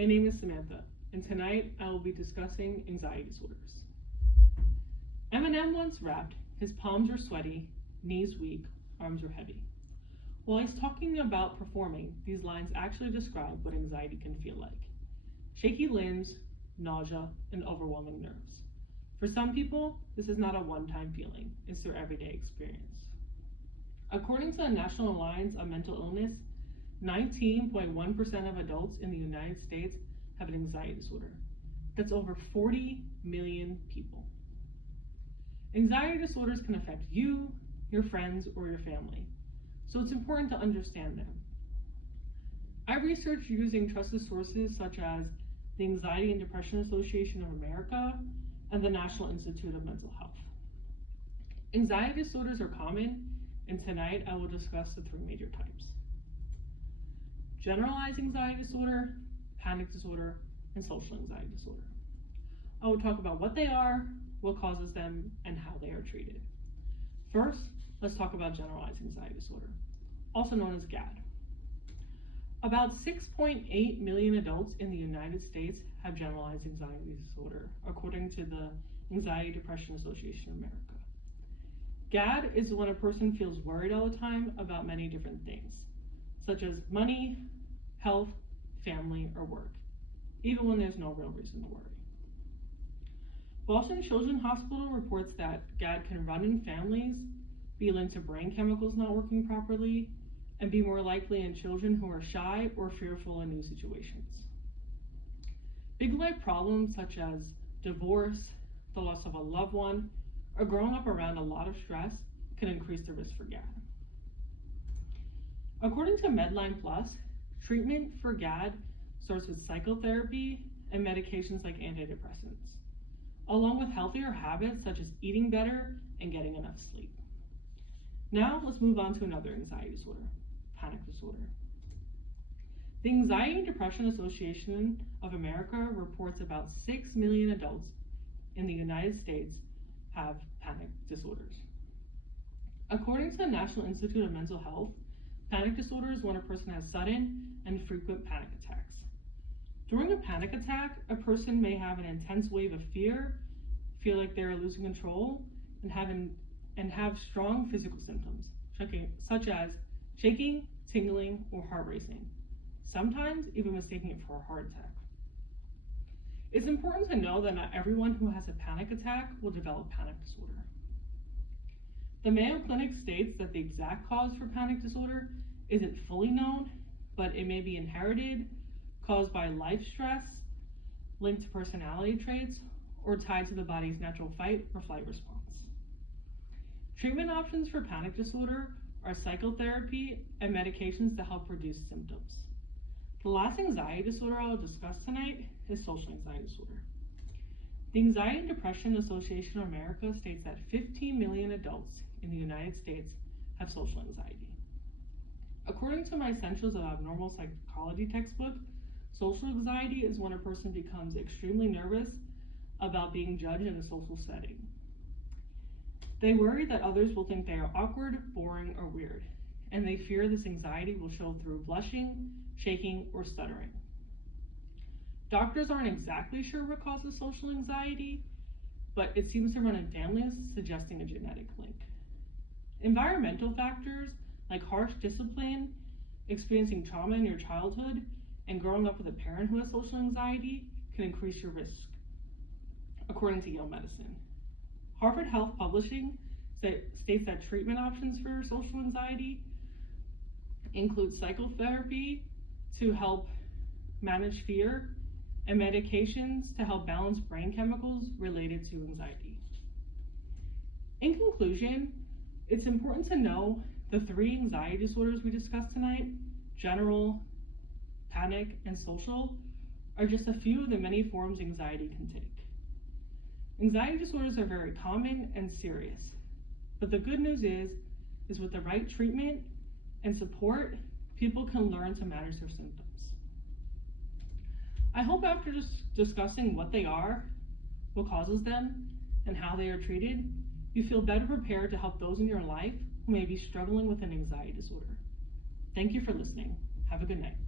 My name is Samantha, and tonight I will be discussing anxiety disorders. Eminem once rapped, "His palms are sweaty, knees weak, arms are heavy." While he's talking about performing, these lines actually describe what anxiety can feel like. Shaky limbs, nausea, and overwhelming nerves. For some people, this is not a one-time feeling, it's their everyday experience. According to the National Alliance on Mental Illness, 19.1% of adults in the United States have an anxiety disorder. That's over 40 million people. Anxiety disorders can affect you, your friends, or your family, so it's important to understand them. I researched using trusted sources such as the Anxiety and Depression Association of America and the National Institute of Mental Health. Anxiety disorders are common, and tonight I will discuss the three major types: generalized anxiety disorder, panic disorder, and social anxiety disorder. I will talk about what they are, what causes them, and how they are treated. First, let's talk about generalized anxiety disorder, also known as GAD. About 6.8 million adults in the United States have generalized anxiety disorder, according to the Anxiety Depression Association of America. GAD is when a person feels worried all the time about many different things, such as money, health, family, or work, even when there's no real reason to worry. Boston Children's Hospital reports that GAD can run in families, be linked to brain chemicals not working properly, and be more likely in children who are shy or fearful in new situations. Big life problems such as divorce, the loss of a loved one, or growing up around a lot of stress can increase the risk for GAD. According to Medline Plus, treatment for GAD starts with psychotherapy and medications like antidepressants, along with healthier habits such as eating better and getting enough sleep. Now let's move on to another anxiety disorder, panic disorder. The Anxiety and Depression Association of America reports about 6 million adults in the United States have panic disorders. According to the National Institute of Mental Health, panic disorder is when a person has sudden and frequent panic attacks. During a panic attack, a person may have an intense wave of fear, feel like they're losing control, and have strong physical symptoms, such as shaking, tingling, or heart racing, sometimes even mistaking it for a heart attack. It's important to know that not everyone who has a panic attack will develop panic disorder. The Mayo Clinic states that the exact cause for panic disorder isn't fully known, but it may be inherited, caused by life stress, linked to personality traits, or tied to the body's natural fight or flight response. Treatment options for panic disorder are psychotherapy and medications to help reduce symptoms. The last anxiety disorder I'll discuss tonight is social anxiety disorder. The Anxiety and Depression Association of America states that 15 million adults in the United States have social anxiety. According to my Essentials of Abnormal Psychology textbook, social anxiety is when a person becomes extremely nervous about being judged in a social setting. They worry that others will think they are awkward, boring, or weird, and they fear this anxiety will show through blushing, shaking, or stuttering. Doctors aren't exactly sure what causes social anxiety, but it seems to run in families, suggesting a genetic link. Environmental factors like harsh discipline, experiencing trauma in your childhood, and growing up with a parent who has social anxiety can increase your risk, according to Yale Medicine. Harvard Health Publishing states that treatment options for social anxiety include psychotherapy to help manage fear and medications to help balance brain chemicals related to anxiety. In conclusion, it's important to know the three anxiety disorders we discussed tonight, general, panic, and social, are just a few of the many forms anxiety can take. Anxiety disorders are very common and serious, but the good news is with the right treatment and support, people can learn to manage their symptoms. I hope after discussing what they are, what causes them, and how they are treated, you feel better prepared to help those in your life who may be struggling with an anxiety disorder. Thank you for listening. Have a good night.